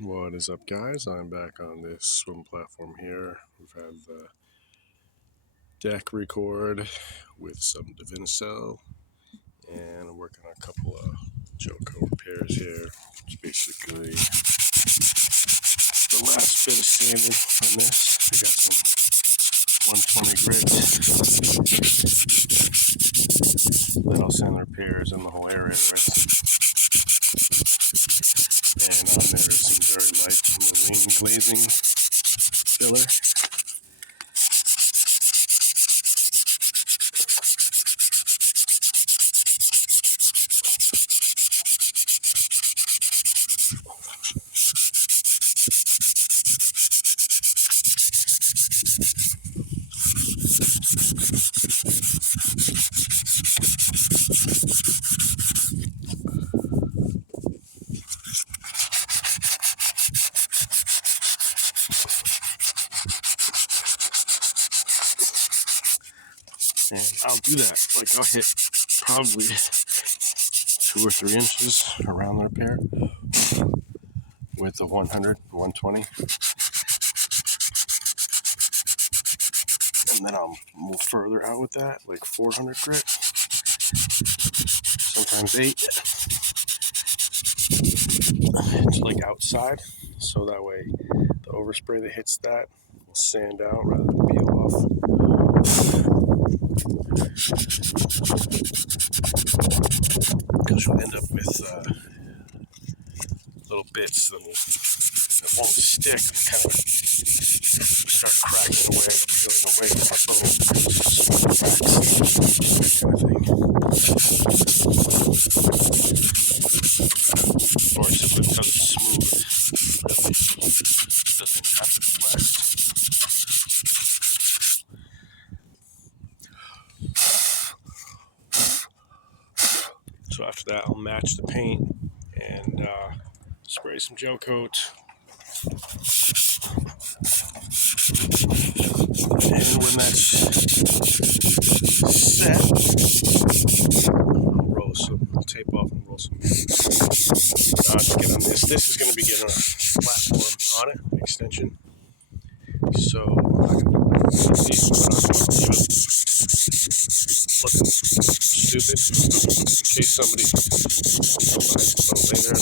What is up, guys? I'm back on this swim platform here. We've had the deck record with some Divinicel, and I'm working on a couple of Joko repairs here. It's basically the last bit of sanding on this. I got some 120 grit. Then I'll sand the repairs in the whole area, right? And on there is some very light marine glazing filler. And I'll do that. Like, I'll hit probably 2 or 3 inches around the repair with the 100, 120. And then I'll move further out with that, like 400 grit, sometimes 8. It's like outside, so that way the overspray that hits that will sand out rather than peel off. Because you'll end up with little bits that won't stick and kind of start cracking away, peeling away from my boat. Kind of thing. Or simply because it's smooth, really doesn't have to be waxed. So after that, I'll match the paint and spray some gel coat. And when that's set, I'll tape off and roll some. To get on this. This is going to be getting a platform on it, an extension. So I'm not going to do looking stupid in case somebody buys the boat later.